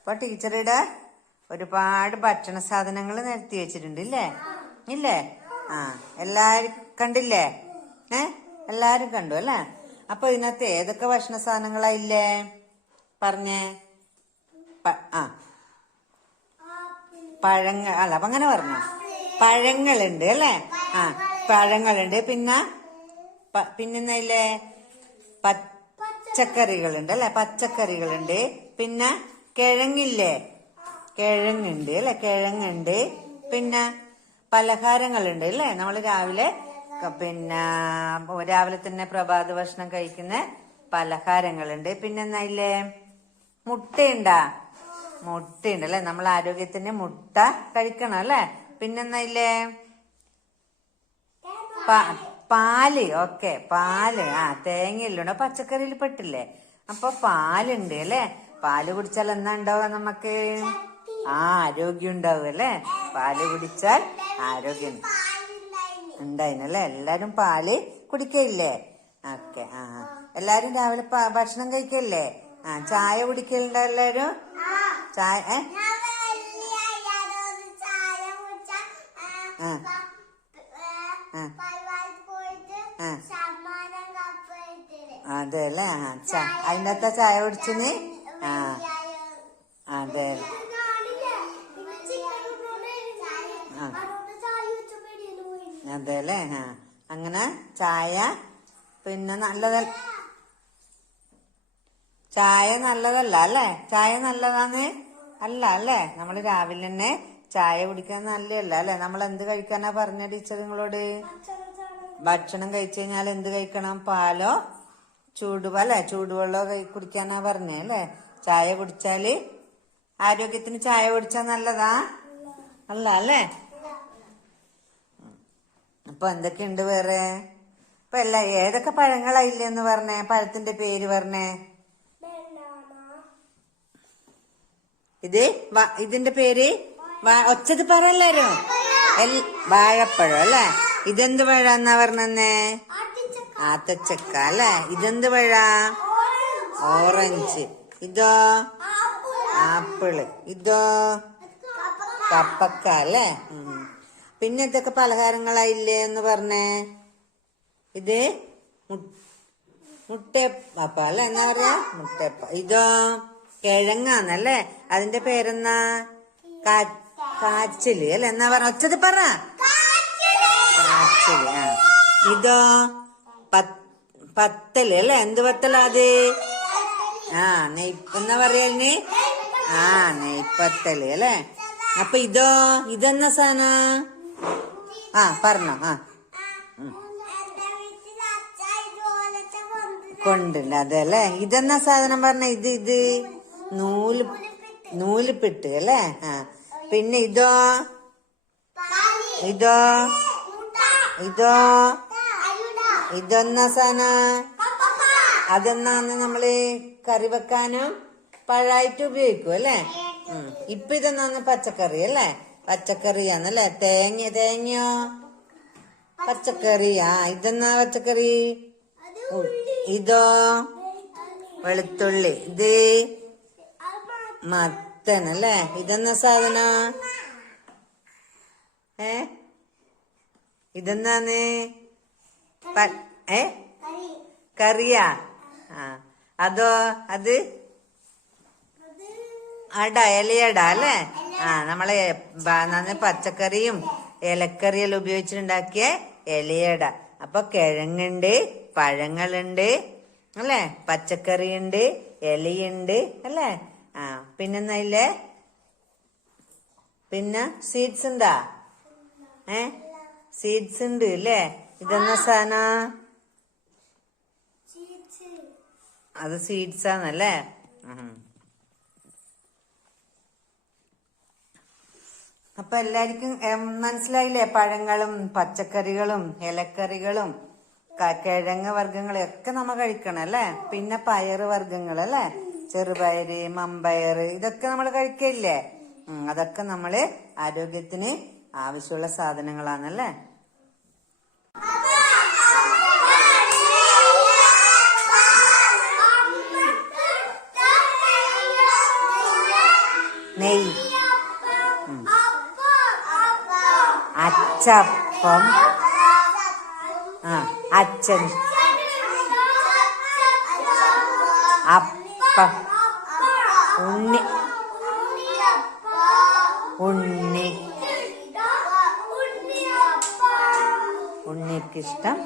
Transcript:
അപ്പൊ ടീച്ചറുടെ ഒരുപാട് ഭക്ഷണ സാധനങ്ങൾ നിരത്തി വെച്ചിട്ടുണ്ട് ഇല്ലേ? ഇല്ലേ? ആ, എല്ലാരും കണ്ടില്ലേ? എല്ലാരും കണ്ടു അല്ലേ? അപ്പൊ ഇതിനകത്ത് ഏതൊക്കെ ഭക്ഷണ സാധനങ്ങളാ ഇല്ലേ പറഞ്ഞേ? ആ, പഴങ്ങൾ അല്ല, അപ്പൊ അങ്ങനെ പറഞ്ഞോ. പഴങ്ങളുണ്ട് അല്ലേ? ആ, പഴങ്ങളുണ്ട്. പിന്നെന്നല്ലേ പച്ചക്കറികളുണ്ട് അല്ലെ? പച്ചക്കറികളുണ്ട്. പിന്നെ കിഴങ്ങില്ലേ? കിഴങ്ങുണ്ട് അല്ലെ? കിഴങ്ങുണ്ട്. പിന്നെ പലഹാരങ്ങളുണ്ട് അല്ലേ? നമ്മള് രാവിലെ രാവിലെ തന്നെ പ്രഭാത ഭക്ഷണം കഴിക്കുന്ന പലഹാരങ്ങളുണ്ട്. പിന്നെന്നായില്ലേ? മുട്ടയുണ്ടാ? മുട്ടയുണ്ട് അല്ലെ? നമ്മൾ ആരോഗ്യത്തിന് മുട്ട കഴിക്കണം അല്ലെ? പിന്നെന്നായില്ലേ? പാല്. ഓക്കെ, പാല്. ആ, തേങ്ങയില്ലുണ്ടോ? പച്ചക്കറിയിൽ പെട്ടില്ലേ? അപ്പൊ പാലുണ്ട് അല്ലെ? പാല് കുടിച്ചാൽ എന്നാ ഉണ്ടാവുക നമുക്ക്? ആരോഗ്യം ഉണ്ടാവും അല്ലെ? പാല് കുടിച്ചാൽ ആരോഗ്യം ഉണ്ടായിനല്ലേ? എല്ലാരും പാല് കുടിക്കയില്ലേ? ഓക്കെ. ആ, എല്ലാരും രാവിലെ ഭക്ഷണം കഴിക്കല്ലേ? ആ, ചായ കുടിക്കലുണ്ടോ എല്ലാരും? ചായ അതെ അല്ലേ? അതിനകത്ത ചായ കുടിച്ചിന്? ആ, അതെ. അതെ അല്ലേ? ആ, അങ്ങനെ ചായ പിന്നെ ചായ നല്ലതല്ല അല്ലേ? ചായ നല്ലതാന്ന് അല്ല അല്ലേ? നമ്മള് രാവിലെ തന്നെ ചായ കുടിക്കാൻ നല്ലതല്ല അല്ലെ? നമ്മൾ എന്ത് കഴിക്കാനാ പറഞ്ഞ ടീച്ചർ നിങ്ങളോട്? ഭക്ഷണം കഴിച്ചു കഴിഞ്ഞാൽ എന്ത് കഴിക്കണം? പാലോ ചൂടുവെള്ളോ കുടിക്കാനാ പറഞ്ഞേ അല്ലേ? ചായ കുടിച്ചാല് ആരോഗ്യത്തിന് ചായ കുടിച്ചാൽ നല്ലതാ അല്ല അല്ലേ? അപ്പൊ എന്തൊക്കെയുണ്ട് വേറെ? ഇപ്പൊ ഏതൊക്കെ പഴങ്ങളാ ഇല്ലെന്ന് പറഞ്ഞേ? പഴത്തിന്റെ പേര് പറഞ്ഞേ. ഇതിന്റെ പേര് ഒച്ചത് പറ എല്ലാരും. വാഴപ്പഴം അല്ലേ? ഇതെന്ത് പഴ എന്നാ പറഞ്ഞേ? ആത്തച്ചക്ക അല്ലേ? ഇതെന്ത് പഴ? ഓറഞ്ച്. ഇതോ? ആപ്പിള്. ഇതോ? കപ്പക്ക അല്ലേ? പിന്നെ ഇതൊക്കെ പലഹാരങ്ങളായില്ലേ എന്ന് പറഞ്ഞേ? ഇത് മുട്ടയപ്പ അല്ലെ? എന്നാ പറയാ? മുട്ടയപ്പ. ഇതോ? കിഴങ്ങാന്നല്ലേ? അതിന്റെ പേരെന്നാ? കാച്ചില് അല്ലെ? എന്നാ പറ? ഒച്ചത് പറ. കാച്ചില്. ആ, ഇതോ? പത്തല് അല്ലെ? എന്ത് പത്തലാ അത്? ആ, എന്നാ പറയലിന്? ആ, നെയ്പത്തല് അല്ലെ? അപ്പൊ ഇതെന്നാ സാധന? ആ, പറഞ്ഞോ. ആ, കൊണ്ടില്ല അതല്ലേ? ഇതെന്നാ സാധനം പറഞ്ഞ? ഇത് നൂലിപ്പിട്ട് അല്ലേ? ആ, പിന്നെ ഇതോ? ഇതെന്നാ സാധന? അതെന്നാന്ന് നമ്മള് കറി വെക്കാനും പഴമായിട്ട് ഉപയോഗിക്കും അല്ലേ? ഇപ്പൊ ഇതെന്നാന്ന്? പച്ചക്കറി അല്ലേ? പച്ചക്കറിയാന്നല്ലേ? തേങ്ങയോ? പച്ചക്കറി. ആ, ഇതെന്നാ പച്ചക്കറി? ഇതോ? വെളുത്തുള്ളി. ഇത് മത്തൻ അല്ലേ? ഇതെന്നാ സാധന? ഇതെന്നാന്ന്? കറിയാ? ആ, അതോ? അത് ഇലയട അല്ലേ? ആ, നമ്മളെ പച്ചക്കറിയും ഇലക്കറിയെല്ലാം ഉപയോഗിച്ചിട്ടുണ്ടാക്കിയ ഇലയട. അപ്പൊ കിഴങ്ങുണ്ട്, പഴങ്ങളുണ്ട് അല്ലേ? പച്ചക്കറിയുണ്ട്, ഇലയുണ്ട് അല്ലേ? ആ, പിന്നെന്നായില്ലേ? പിന്നെ സീഡ്സ് ഉണ്ടാ? സീഡ്സ് ഉണ്ട് അല്ലേ? ഇതെന്നാ സാധന? അത് സീഡ്സ് ആണല്ലേ? അപ്പൊ എല്ലാവർക്കും മനസ്സിലായില്ലേ? പഴങ്ങളും പച്ചക്കറികളും ഇലക്കറികളും കിഴങ്ങ് വർഗ്ഗങ്ങളും ഒക്കെ നമ്മ കഴിക്കണം അല്ലേ? പിന്നെ പയറ് വർഗ്ഗങ്ങൾ അല്ലേ? ചെറുപയറ്, മമ്പയറ്, ഇതൊക്കെ നമ്മൾ കഴിക്കില്ലേ? അതൊക്കെ നമ്മള് ആരോഗ്യത്തിന് ആവശ്യമുള്ള സാധനങ്ങളാണല്ലേ? നെയ്യ്. അച്ചപ്പം. ആ അച്ഛൻ. അപ്പം. ഉണ്ണി. ഉണ്ണി. ഉണ്ണിക്കിഷ്ടം.